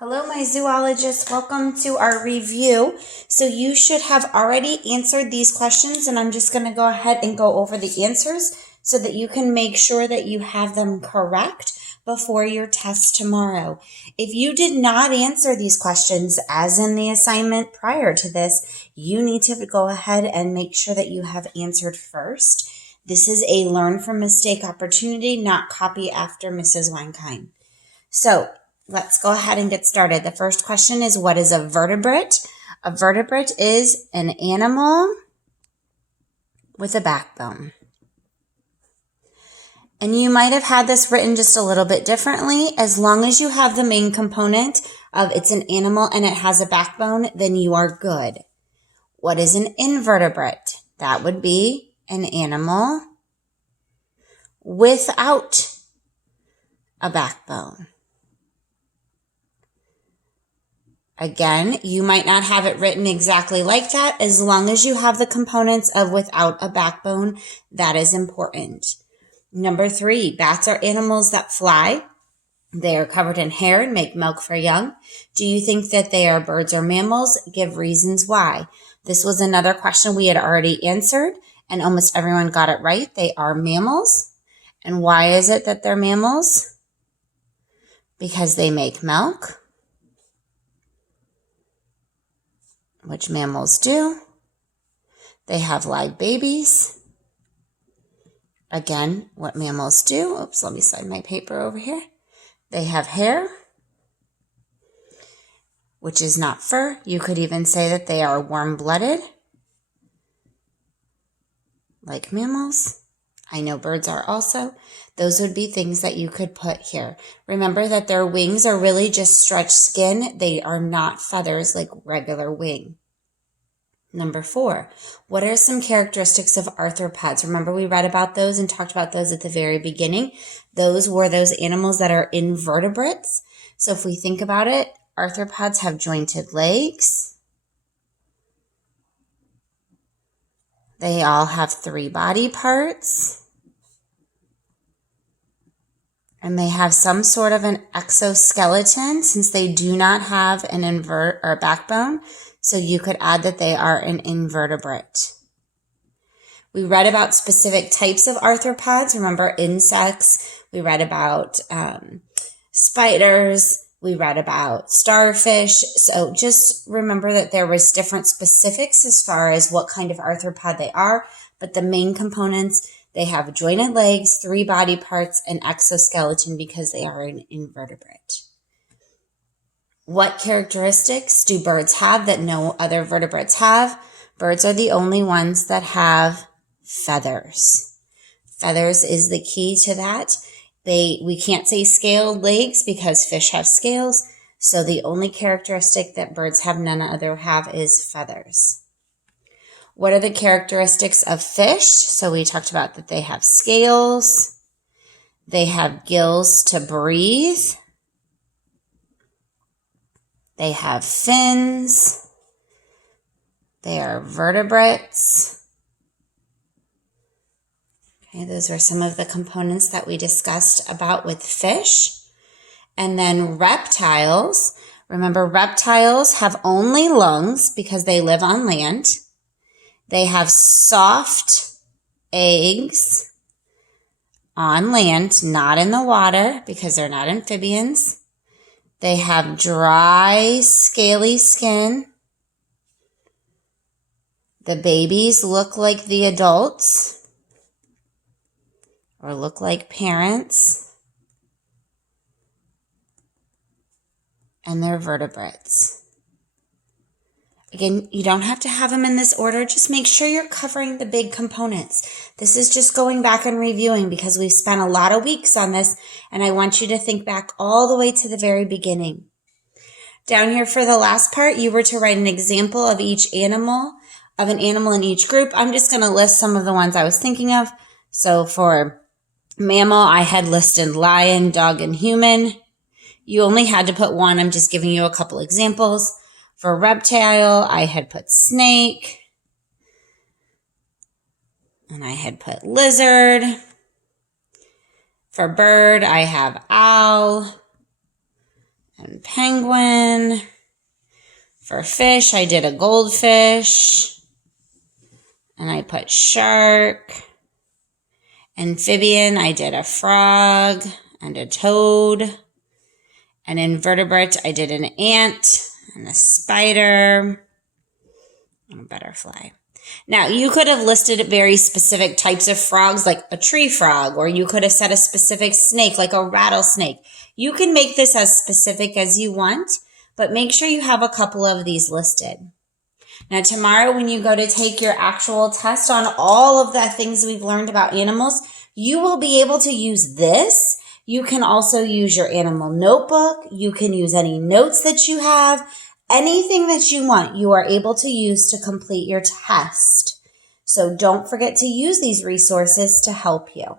Hello, my zoologists. Welcome to our review. So you should have already answered these questions, and I'm just going to go ahead and go over the answers so that you can make sure that you have them correct before your test tomorrow. If you did not answer these questions as in the assignment prior to this, you need to go ahead and make sure that you have answered first. This is a learn from mistake opportunity, not copy after Mrs. Weinkind. So let's go ahead and get started. The first question is, what is a vertebrate? A vertebrate is an animal with a backbone. And you might have had this written just a little bit differently. As long as you have the main component of it's an animal and it has a backbone, then you are good. What is an invertebrate? That would be an animal without a backbone. Again, you might not have it written exactly like that. As long as you have the components of without a backbone, that is important. Number 3, bats are animals that fly. They are covered in hair and make milk for young. Do you think that they are birds or mammals? Give reasons why. This was another question we had already answered, and almost everyone got it right. They are mammals. And why is it that they're mammals? Because they make milk, which mammals do. They have live babies. Again, what mammals do. Oops, let me slide my paper over here. They have hair, which is not fur. You could even say that they are warm-blooded, like mammals. I know birds are also. Those would be things that you could put here. Remember that their wings are really just stretched skin. They are not feathers like regular wing. Number 4, what are some characteristics of arthropods? Remember we read about those and talked about those at the very beginning. Those were those animals that are invertebrates. So if we think about it, arthropods have jointed legs. They all have 3 body parts. And they have some sort of an exoskeleton since they do not have an backbone. So you could add that they are an invertebrate. We read about specific types of arthropods. Remember insects. We read about spiders. We read about starfish. So just remember that there was different specifics as far as what kind of arthropod they are. But the main components, they have jointed legs, 3 body parts, and exoskeleton because they are an invertebrate. What characteristics do birds have that no other vertebrates have? Birds are the only ones that have feathers. Feathers is the key to that. We can't say scaled legs because fish have scales. So the only characteristic that birds have none other have is feathers. What are the characteristics of fish? So we talked about that they have scales. They have gills to breathe. They have fins. They are vertebrates. Okay, those are some of the components that we discussed about with fish. And then reptiles. Remember, reptiles have only lungs because they live on land. They have soft eggs on land, not in the water because they're not amphibians. They have dry, scaly skin. The babies look like the adults or look like parents. And they're vertebrates. Again, you don't have to have them in this order. Just make sure you're covering the big components. This is just going back and reviewing because we've spent a lot of weeks on this, and I want you to think back all the way to the very beginning. Down here for the last part, you were to write an example of each animal, of an animal in each group. I'm just going to list some of the ones I was thinking of. So for mammal, I had listed lion, dog, and human. You only had to put one. I'm just giving you a couple examples. For reptile, I had put snake, and I had put lizard. For bird, I have owl, and and penguin. For fish, I did a goldfish. And I put shark. Amphibian, I did a frog and a toad. And invertebrate, I did an ant and a spider and a butterfly. Now, you could have listed very specific types of frogs, like a tree frog, or you could have said a specific snake, like a rattlesnake. You can make this as specific as you want, but make sure you have a couple of these listed. Now, tomorrow when you go to take your actual test on all of the things we've learned about animals, you will be able to use this. You can also use your animal notebook. You can use any notes that you have. Anything that you want, you are able to use to complete your test. So don't forget to use these resources to help you.